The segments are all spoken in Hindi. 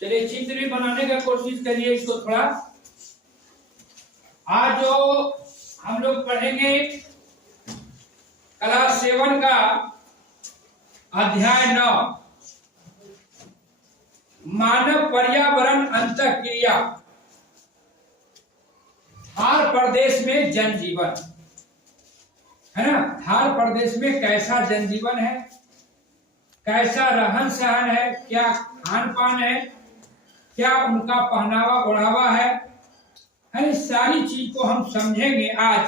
चलिए चित्र भी बनाने का कोशिश करिए इसको थोड़ा। आज जो हम लोग पढ़ेंगे क्लास 7 का अध्याय 9 मानव पर्यावरण अंतःक्रिया, थार प्रदेश में जनजीवन, है ना। थार प्रदेश में कैसा जनजीवन है, कैसा रहन सहन है, क्या खान पान है, क्या उनका पहनावा ओढ़ावा है, इस सारी चीज को हम समझेंगे आज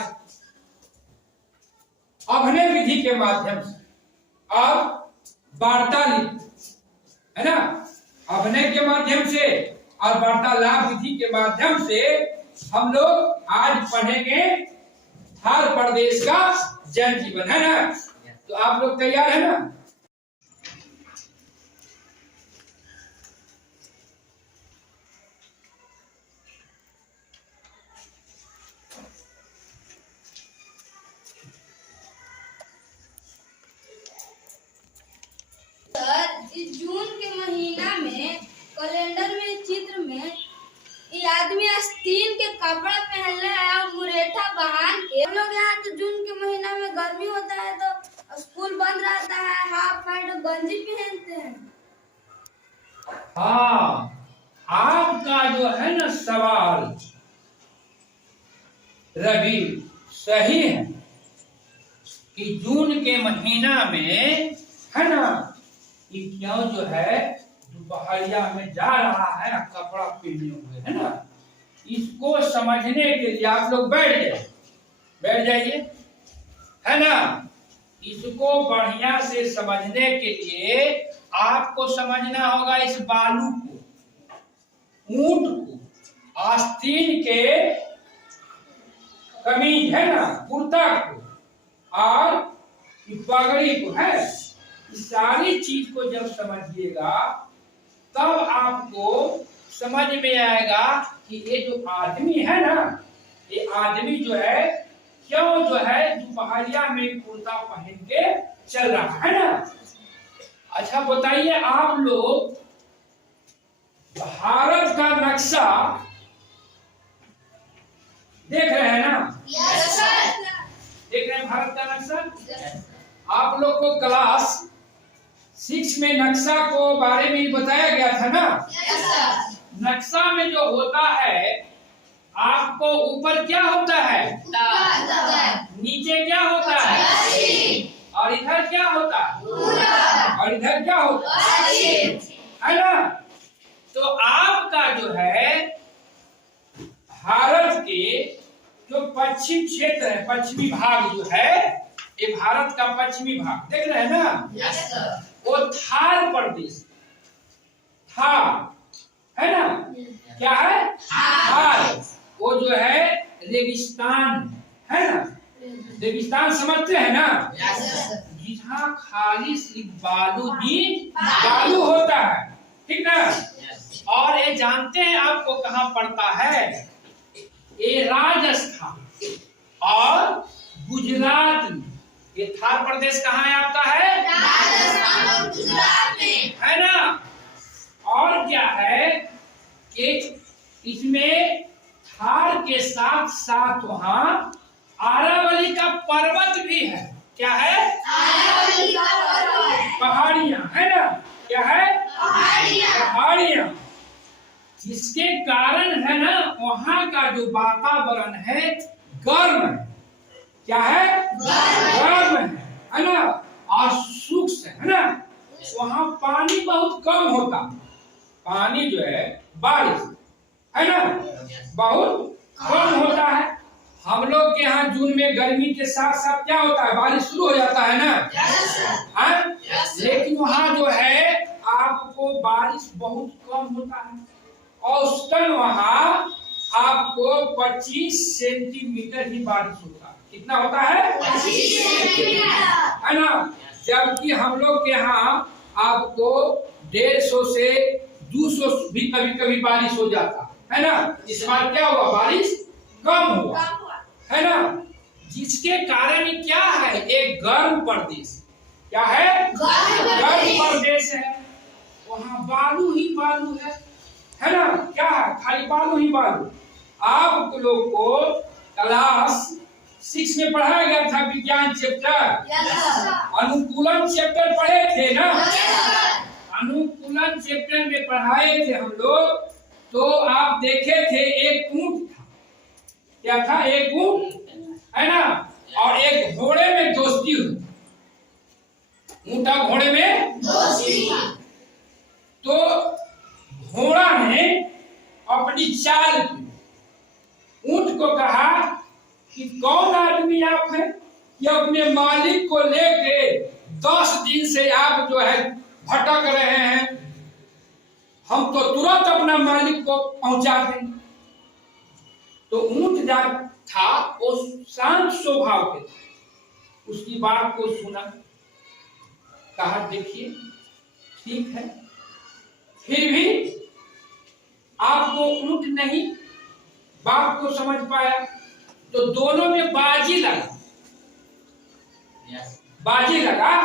अभिनय विधि के माध्यम से। अब वार्तालाप, है ना, अभिनय के माध्यम से और वार्तालाप विधि के माध्यम से हम लोग आज पढ़ेंगे थार प्रदेश का जनजीवन, है ना। तो आप लोग तैयार है ना। इस जून के महीना में कैलेंडर में चित्र में ये आदमी आस्तीन के कपड़ा पहनले है और मुरेठा बांध के। हम लोग यहाँ तो जून के महीना में गर्मी होता है तो स्कूल बंद रहता है, हाफ पैंट गंजी पहनते हैं। हाँ, आपका जो है ना सवाल रवि सही है कि जून के महीना में, है ना, ये क्यों जो है दोपहरिया में जा रहा है कपड़ा पहने हुए, है ना। इसको समझने के लिए आप लोग बैठ जाइए, है ना। इसको बढ़िया से समझने के लिए आपको समझना होगा इस बालू को, ऊंट को, आस्तीन के कमीज, है ना, कुर्ता को और पगड़ी को, है। इस सारी चीज को जब समझिएगा तब आपको समझ में आएगा कि ये जो आदमी है ना, ये आदमी जो है क्यों जो है दोपहरिया में कुर्ता पहन के चल रहा है ना। अच्छा बताइए आप लोग, भारत का नक्शा देख रहे हैं ना। Yes sir. देख रहे हैं भारत का नक्शा। आप लोग को क्लास 6 में नक्शा को बारे में बताया गया था ना। Yes sir. नक्शा में जो होता है आपको ऊपर क्या होता है, नीचे क्या होता है, और इधर क्या होता है, और इधर क्या होता है ना। तो आपका जो है भारत के जो पश्चिम क्षेत्र है, पश्चिमी भाग जो है, ये भारत का पश्चिमी भाग देख रहे हैं ना। Yes sir. वो थार प्रदेश, थार, है ना। क्या है, थार। वो जो है रेगिस्तान, है ना। रेगिस्तान समझते हैं ना, जहाँ खाली सिर्फ बालू ही बालू होता है, ठीक ना। और ये जानते हैं आपको कहाँ पड़ता है, ये राजस्थान और गुजरात में। ये थार प्रदेश कहाँ है आपका, है राजस्थान और गुजरात में, है ना। और क्या है कि इसमें थार के साथ साथ वहाँ अरावली का पर्वत भी है। क्या है, अरावली का पर्वत, पहाड़ियाँ, है ना। क्या है, पहाड़ियाँ। जिसके कारण है ना वहाँ का जो वातावरण है गर्म है। क्या है, गर्म है ना, और सूक्ष्म है ना। वहाँ पानी बहुत कम होता, पानी जो है बारिश, है ना, बहुत कम होता है। हम लोग के यहाँ जून में गर्मी के साथ साथ क्या होता है, बारिश शुरू हो जाता है ना। लेकिन वहाँ जो है आपको बारिश बहुत कम होता है। औसतन वहाँ आपको 25 सेंटीमीटर ही बारिश होता है। कितना होता है, 25 सेंटीमीटर, है ना। जबकि हम लोग के यहाँ आपको 150 से 200 भी कभी कभी बारिश हो जाता है ना। इस बार क्या हुआ, बारिश कम हुआ, है ना। जिसके कारण क्या है, एक गर्म प्रदेश, क्या है, गर्म प्रदेश है। वहाँ बालू ही बालू है, है ना, क्या है, खाली बालू ही बालू। आप लोग को क्लास 6 में पढ़ाया गया था विज्ञान चैप्टर, अनुकूलन चैप्टर पढ़े थे ना, अनुकूलन चैप्टर में पढ़ाए थे हम लोग। तो आप देखे थे एक ऊंट था, क्या था, एक ऊंट है ना, और एक घोड़े में दोस्ती हुई, ऊंट और घोड़े में दोस्ती। तो घोड़ा ने अपनी चाल की ऊंट को कहा कि कौन आदमी आप हैं कि अपने मालिक को लेके 10 दिन से आप जो है भटक रहे हैं, हम तो तुरंत अपना मालिक को पहुंचा देंगे। तो ऊंट जा था वो शांत स्वभाव के था, उसकी बात को सुना, कहा देखिए ठीक है, फिर भी आपको ऊंट नहीं बात को समझ पाया। तो दोनों में बाजी लगा, बाजी लगा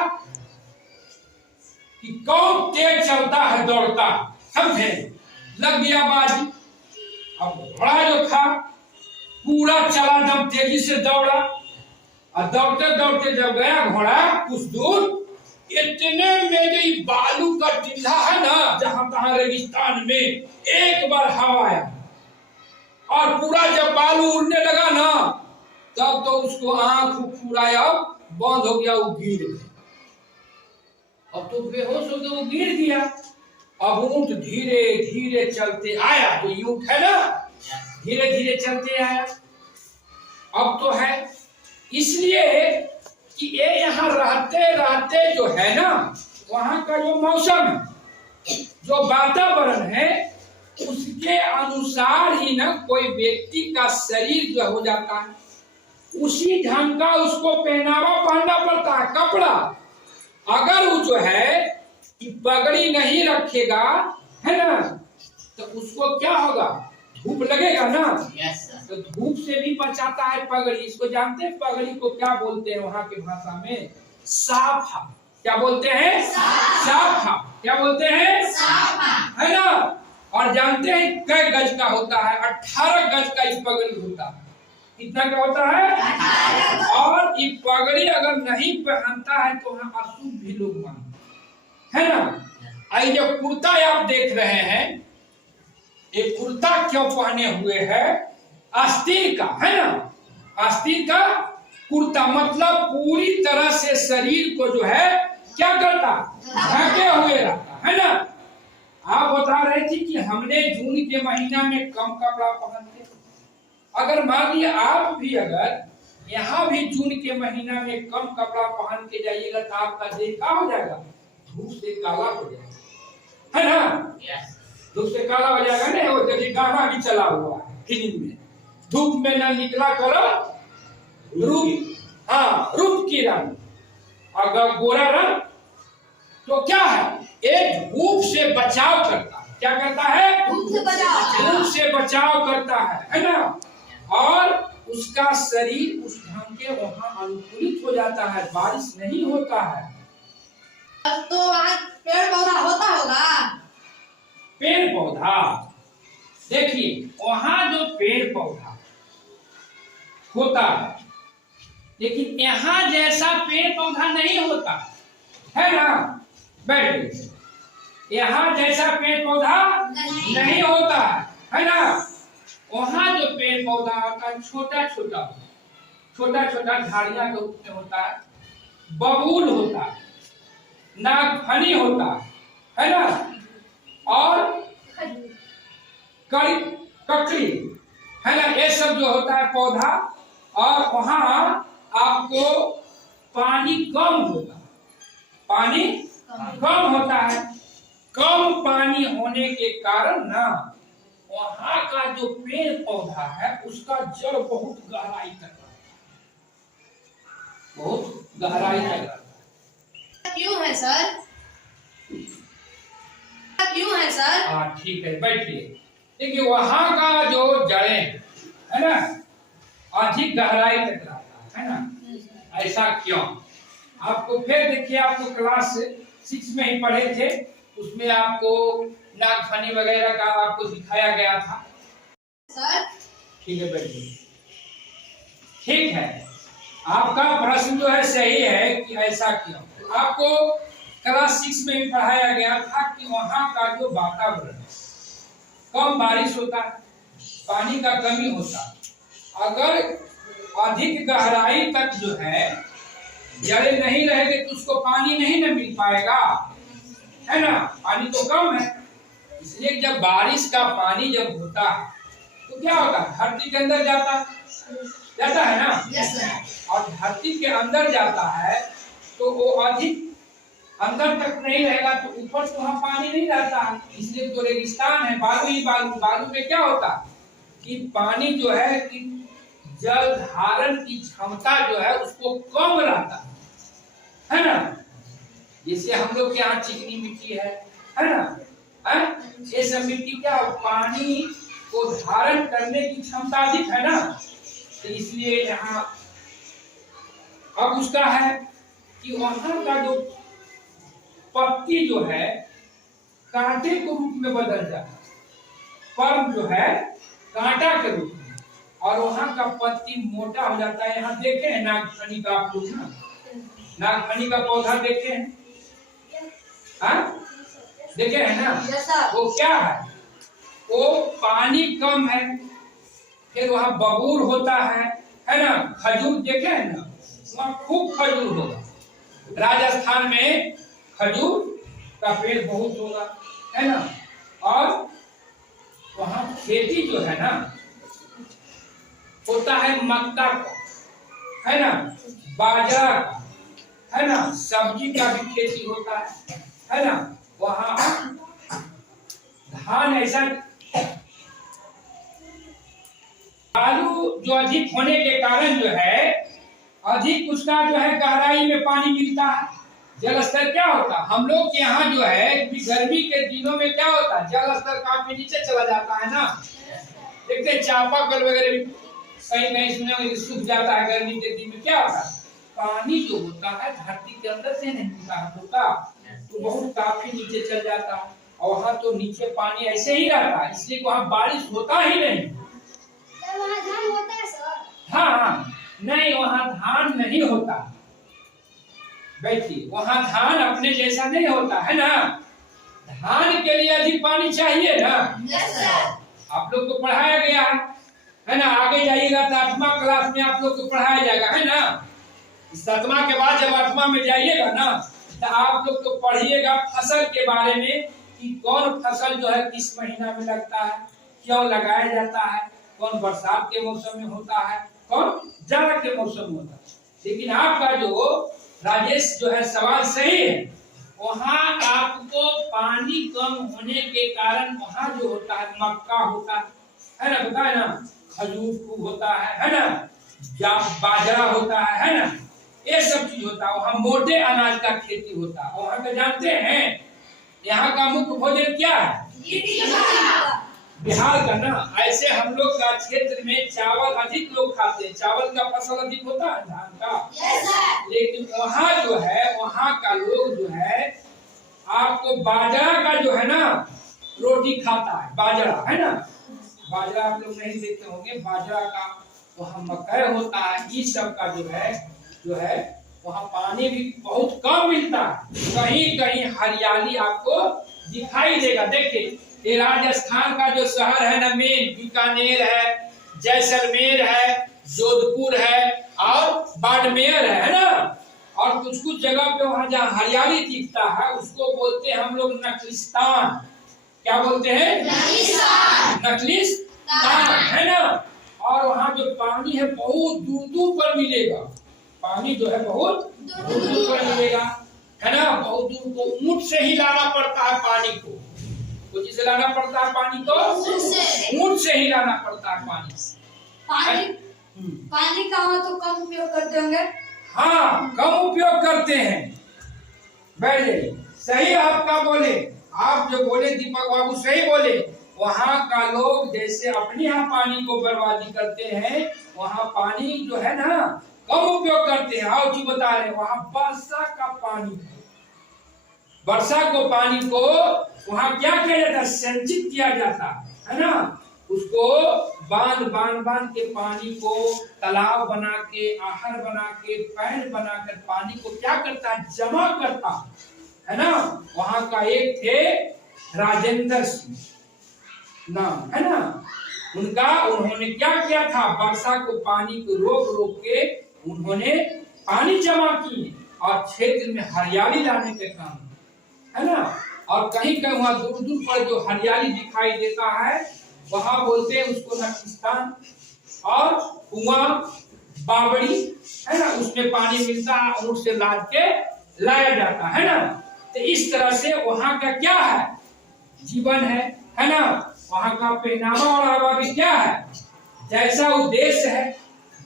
कि कौन तेज चलता है दौड़ता, समझे, लग गया बाजी। अब घोड़ा जो था पूरा चला, दम तेजी से दौड़ा, और दौड़ते दौड़ते जब गया घोड़ा कुछ दूर, इतने में जो बालू का टीला है ना, जहां तहां रेगिस्तान में, एक बार हवा आया और पूरा जब बालू उड़ने लगा ना, तब तो उसको आंख फुराया, बंद हो गया, वो गिर गया। अब तो बेहोश हो गया, वो गिर गया। अब ऊंट धीरे धीरे चलते आया, तो ऊंट है ना, धीरे धीरे चलते आया। अब तो है इसलिए कि ये यहाँ रहते रहते जो है ना, वहां का जो मौसम है, जो वातावरण है, उसके अनुसार ही ना कोई व्यक्ति का शरीर जो हो जाता है, उसी ढंग का उसको पहनावा पहनना पड़ता है, कपड़ा। अगर वो जो है कि पगड़ी नहीं रखेगा, है ना, तो उसको क्या होगा, धूप लगेगा ना। तो धूप से भी बचाता है पगड़ी। इसको जानते हैं पगड़ी को क्या बोलते हैं वहां की भाषा में, साफा। क्या बोलते हैं, साफा। क्या बोलते हैं, साफा, है ना। और जानते हैं कै गज का होता है, 18 गज का इस पगड़ी होता है। कितना का होता है, और ये पगड़ी अगर नहीं पहनता है तो वहाँ अशुभ भी लोग मानते हैं, है ना। आई जो कुर्ता आप देख रहे हैं, ये कुर्ता क्यों पहने हुए है, आस्तीन का, है ना, आस्तीन का कुर्ता, मतलब पूरी तरह से शरीर को जो है क्या करता, ढके हुए रहता, है ना। आप बता रहे थे कि हमने जून के महीना में कम कपड़ा पहनते। अगर मान लिया आप भी अगर यहाँ भी जून के महीना में कम कपड़ा पहन के जाइएगा तो आपका देह क्या हो जाएगा, धूप से काला हो जाएगा, है ना। धूप से काला हो जाएगा ना। वो देखिए गाना भी चला हुआ है फिल्म में, धूप में न निकला करो रूप, हाँ, रूप की रंग, अगर गोरा रंग, तो क्या है, एक धूप से बचाव करता है। क्या करता है, धूप से बचाव, धूप से बचाव करता है ना। और उसका शरीर उस ढंग के वहाँ अनुकूलित हो जाता है, बारिश नहीं होता है। तो वहाँ पेड़ पौधा होता होगा, पेड़ पौधा देखिए वहाँ जो पेड़ पौधा होता है, लेकिन यहाँ जैसा पेड़ पौधा नहीं होता है ना। बैठ, यहाँ जैसा पेड़ पौधा नहीं होता है ना। वहाँ जो पेड़ पौधा होता है छोटा छोटा, छोटा छोटा झाड़ियाँ के रूप में होता है, बबूल होता है, नागफनी होता है ना, और ककड़ी, है ना, ये सब जो होता है पौधा। और वहाँ आपको पानी कम होता है, पानी कम होता है। कम पानी होने के कारण ना वहाँ का जो पेड़ पौधा है उसका जड़ बहुत गहराई तक रहता है, बहुत गहराई तक रहता है। क्यों है सर, क्यों है सर? हाँ ठीक है, बैठिए। देखिए वहाँ का जो जड़ें है ना अधिक गहराई तक रहता है ना। ऐसा क्यों, आपको फिर देखिए, आपको क्लास 6 में ही पढ़े थे, उसमें आपको नागफनी वगैरह का आपको दिखाया गया था। सर ठीक है बैठिए। ठीक है, आपका प्रश्न जो है सही है कि ऐसा क्यों। आपको क्लास 6 में भी पढ़ाया गया था कि वहां का जो वातावरण कम बारिश होता है, पानी का कमी होता है। अगर अधिक गहराई तक जो है जड़े नहीं रहेंगे तो उसको पानी नहीं न मिल पाएगा, है ना। पानी तो कम है, इसलिए जब बारिश का पानी जब होता है तो क्या होगा, धरती के अंदर जाता है ना। Yes sir. और धरती के अंदर जाता है तो वो अधिक अंदर तक नहीं रहेगा तो ऊपर तो वहाँ पानी नहीं रहता है, इसलिए तो रेगिस्तान है, बालू ही बालू। बालू में क्या होता कि पानी जो है कि जल धारण की क्षमता जो है उसको कम रहता है ना। जैसे हम लोग के यहाँ चिकनी मिट्टी है ना, है? ये सब मिट्टी क्या पानी को धारण करने की क्षमता अधिक है ना, तो इसलिए यहाँ अब उसका है कि वहां का जो पत्ती जो है कांटे के रूप में बदल जाता है, पर्म जो है कांटा के रूप में, और वहां का पत्ती मोटा हो जाता है। यहाँ देखे हैं नागफनी का आप लोग ना, नागफनी का पौधा देखे हैं, हाँ देखे हैं ना। वो क्या है, वो पानी कम है, फिर वहाँ बबूर होता है ना। खजूर देखे हैं ना, वहाँ खूब खजूर होगा। राजस्थान में खजूर का पेड़ बहुत होगा, है ना। और वहाँ खेती जो है ना होता है मक्का का, है ना, बाजरा का, है ना, सब्जी का भी खेती होता है ना। वहाँ धान ऐसा बालू जो अधिक होने के कारण जो है अधिक उसका जो है गहराई में पानी मिलता है। जल स्तर क्या होता है, हम लोग के यहाँ जो है गर्मी के दिनों में क्या होता है, जल स्तर काफी नीचे चला जाता है ना। देखते चापाकल वगैरह भी कहीं कहीं सुने सूख जाता है गर्मी के दिन में। क्या होता है, पानी जो होता है धरती के अंदर से नहीं होता तो बहुत काफी नीचे चल जाता है, और वहाँ तो नीचे पानी ऐसे ही रहता है, इसलिए वहाँ बारिश होता ही नहीं। वहाँ धान होता है सर? हाँ नहीं, वहाँ धान नहीं होता। बैठिए, वहाँ धान अपने जैसा नहीं होता है ना। धान के लिए अधिक पानी चाहिए ना। Yes sir. आप लोग को पढ़ाया गया है ना। आगे जाइएगा तो 8वां क्लास में आप लोग को पढ़ाया जाएगा, है ना। 7वां के बाद जब 8वां में जाइएगा ना तो आप लोग को पढ़िएगा फसल के बारे में कि कौन फसल जो है किस महीना में लगता है, क्यों लगाया जाता है, कौन बरसात के मौसम में होता है, कौन जाड़ा के मौसम में होता है। लेकिन आपका जो राजेश जो है सवाल सही है, वहाँ आपको पानी कम होने के कारण वहाँ जो होता है मक्का होता है ना, बताए ना, खजूर खूब होता है ना, बाजरा होता है ना, ये सब चीज होता है। वहाँ मोटे अनाज का खेती होता है। वहाँ का जानते हैं यहाँ का मुख्य भोजन क्या है, बिहार का ना। ऐसे हम लोग का क्षेत्र में चावल अधिक लोग खाते हैं, चावल का फसल अधिक होता है धान का। लेकिन वहाँ जो है वहाँ का लोग जो है आपको बाजरा का जो है ना रोटी खाता है, बाजरा, है ना। बाजरा आप लोग नहीं देखते होंगे, बाजरा का वहाँ मकई होता है। इस सब का जो है वहाँ पानी भी बहुत कम मिलता है। कहीं कहीं हरियाली आपको दिखाई देगा। देखिए ये राजस्थान का जो शहर है ना मेन, बीकानेर है, जैसलमेर है, जोधपुर है और बाड़मेर है ना। और कुछ कुछ जगह पे वहाँ जहाँ हरियाली दिखता है उसको बोलते हैं हम लोग नखलिस्तान। क्या बोलते हैं, नखलिस्तान, है ना। और वहाँ जो पानी है बहुत दूर दूर पर मिलेगा, पानी जो है बहुत दूर दूर पर मिलेगा, है ना। बहुत दूर को ऊंट से ही लाना पड़ता है पानी को। कुछ से लाना पड़ता है पानी को, ऊंट से ही लाना पड़ता है पानी। पानी का वहाँ तो कम उपयोग करते होंगे। हाँ कम उपयोग करते हैं। बैठ जाइए, सही आपका बोले, आप जो बोले दीपक बाबू सही बोले। वहाँ का लोग जैसे अपने यहाँ पानी को बर्बादी करते हैं, वहाँ पानी जो है ना कम उपयोग करते हैं। और जी बता रहे वहाँ वर्षा का पानी, वर्षा को पानी को वहां क्या किया जाता, संचित किया जाता है ना, उसको बांध बांध बांध के पानी को तालाब बना के, आहर बना के, पैन बनाकर पानी को क्या करता, जमा करता है ना। वहां का एक थे राजेंद्र सिंह नाम है ना, उन्होंने क्या किया था, वर्षा को पानी को रोक रोक के उन्होंने पानी जमा किए और क्षेत्र में हरियाली लाने के काम है ना। और कहीं कहीं वहां दूर दूर पर जो हरियाली दिखाई देता है वहां बोलते हैं उसको नक्सिस्तान, और कुआं बावड़ी है ना, उसमें पानी मिलता है और उससे लाद के लाया जाता है ना। तो इस तरह से वहां का क्या है, जीवन है ना। वहां का पहनावा और भी क्या है, जैसा उद्देश्य है,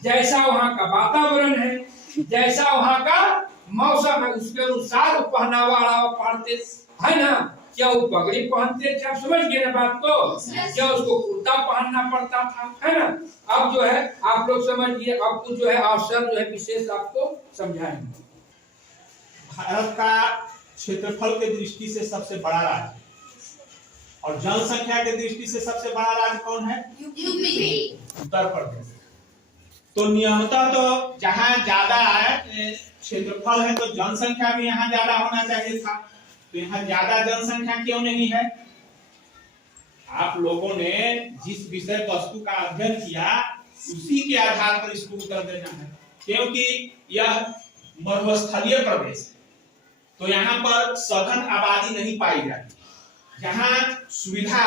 जैसा वहां का वातावरण है, जैसा वहां का मौसम है, उसके अनुसार पहनावा पहनते है ना। क्या वो पगड़ी पहनते थे, आप समझ गए ना बात को, क्या उसको कुर्ता पहनना पड़ता था है ना। अब जो है आप लोग समझिए, अब कुछ जो है अवसर जो है विशेष आपको समझाएंगे। भारत का क्षेत्रफल के दृष्टि से सबसे बड़ा राज्य और जनसंख्या के दृष्टि से सबसे बड़ा राज्य कौन है, यूपी, उत्तर प्रदेश। तो नियमतः तो जहाँ ज्यादा क्षेत्रफल है तो जनसंख्या भी यहाँ ज्यादा होना चाहिए था, तो यहाँ ज्यादा जनसंख्या क्यों नहीं है। आप लोगों ने जिस विषय वस्तु का अध्ययन किया उसी के आधार पर इसको उत्तर देना है, क्योंकि यह मरुस्थलीय प्रदेश है, तो यहाँ पर सघन आबादी नहीं पाई जाती। जहाँ सुविधा,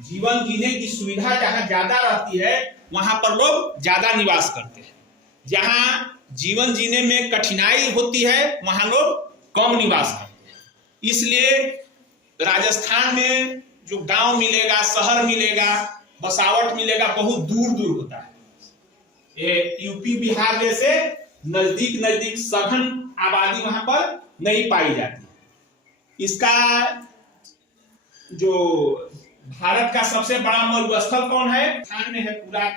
जीवन जीने की सुविधा जहाँ ज्यादा रहती है वहां पर लोग ज्यादा निवास करते हैं, जहाँ जीवन जीने में कठिनाई होती है वहां लोग कम निवास करते हैं। इसलिए राजस्थान में जो गांव मिलेगा, शहर मिलेगा, बसावट मिलेगा, बहुत दूर दूर होता है। ये यूपी बिहार जैसे नजदीक नजदीक सघन आबादी वहां पर नहीं पाई जाती। इसका जो भारत का सबसे बड़ा मरुस्थल कौन है, थार में है, पूरा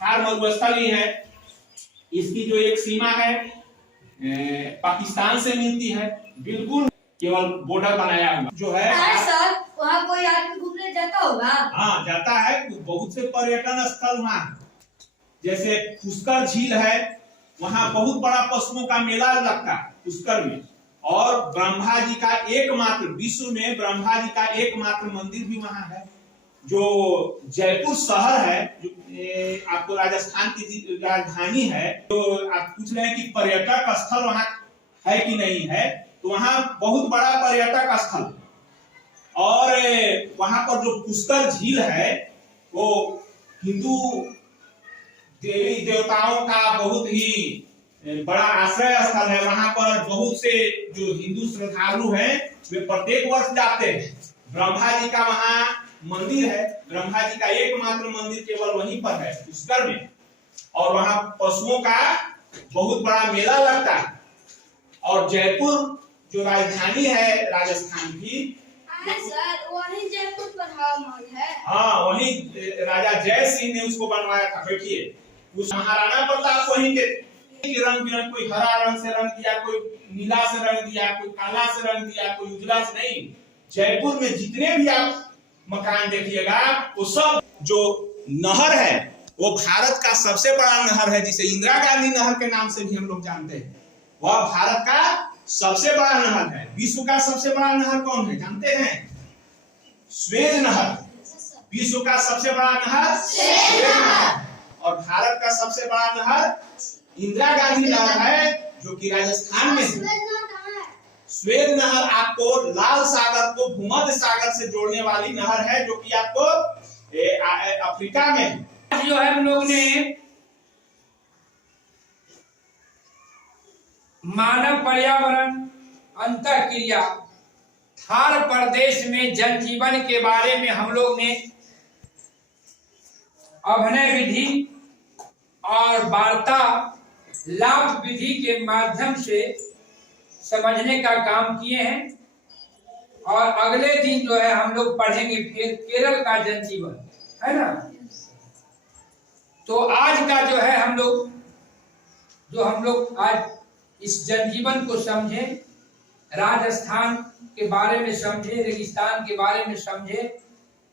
थार मरुस्थल ही है। इसकी जो एक सीमा है पाकिस्तान से मिलती है, बिल्कुल केवल बॉर्डर बनाया हुआ जो है। सर वहाँ कोई आदमी घूमने जाता होगा? हाँ जाता है, बहुत से पर्यटन स्थल वहाँ, जैसे पुष्कर झील है, वहाँ बहुत बड़ा पशुओं का मेला लगता है पुष्कर में। और ब्रह्मा जी का एकमात्र, विश्व में ब्रह्मा जी का एकमात्र मंदिर भी वहाँ है। जो जयपुर शहर है, जो आपको राजस्थान की राजधानी है, तो आप पूछ रहे हैं कि पर्यटक स्थल वहाँ है कि नहीं है, तो वहाँ बहुत बड़ा पर्यटक स्थल। और वहाँ पर जो पुष्कर झील है वो हिंदू देवी देवताओं का बहुत ही बड़ा आश्रय स्थल है। वहां पर बहुत से जो हिंदू श्रद्धालु हैं वे प्रत्येक वर्ष जाते हैं। ब्रह्मा जी का वहां मंदिर है, ब्रह्मा जी का एकमात्र मंदिर केवल वहीं पर है पुष्कर में, और वहां पशुओं का बहुत बड़ा मेला लगता है। और जयपुर जो राजधानी है राजस्थान की, सर वही जयपुर पर हवा महल है। हाँ, वही राजा जय सिंह ने उसको बनवाया था। बैठिए, उस महाराणा प्रताप वहीं के रंग बिरंग, कोई हरा रंग से रंग दिया, कोई नीला से रंग दिया, कोई काला से रंग दिया, कोई उजला से नहीं। जयपुर में जितने भी आप मकान देखिएगा वो सब, जो नहर है वो भारत का सबसे बड़ा नहर है, जिसे इंदिरा गांधी नहर के नाम से भी हम लोग जानते हैं। वह भारत का सबसे बड़ा नहर है। विश्व का सबसे बड़ा नहर कौन है जानते हैं? स्वेज नहर। विश्व का सबसे बड़ा नहर स्वेज नहर। और भारत का सबसे बड़ा नहर इंदिरा गांधी नहर है, जो कि राजस्थान में है। स्वेज नहर आपको लाल सागर को भूमध्य सागर से जोड़ने वाली नहर है, जो कि आपको अफ्रीका में है। जो है हम लोग ने मानव पर्यावरण अंतःक्रिया थार प्रदेश में जनजीवन के बारे में हम लोग ने अभिनय विधि और वार्ता लाभ विधि के माध्यम से समझने का काम किए हैं। और अगले दिन जो है हम लोग पढ़ेंगे फिर केरल का जनजीवन, है ना। तो आज का जो है हम लोग आज इस जनजीवन को समझें, राजस्थान के बारे में समझे, रेगिस्तान के बारे में समझे,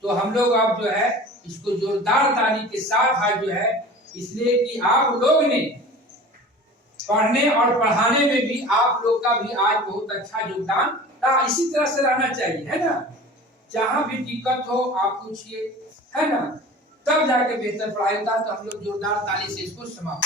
तो हम लोग अब जो है इसको जोरदार ताली के साथ आज जो है, इसलिए कि आप लोग ने पढ़ने और पढ़ाने में भी आप लोग का भी आज बहुत अच्छा योगदान रहा। इसी तरह से रहना चाहिए, है ना। जहां भी दिक्कत हो आप पूछिए, है ना, तब जाके बेहतर पढ़ाई होता है। तो हम लोग जोरदार ताली से इसको समाप्त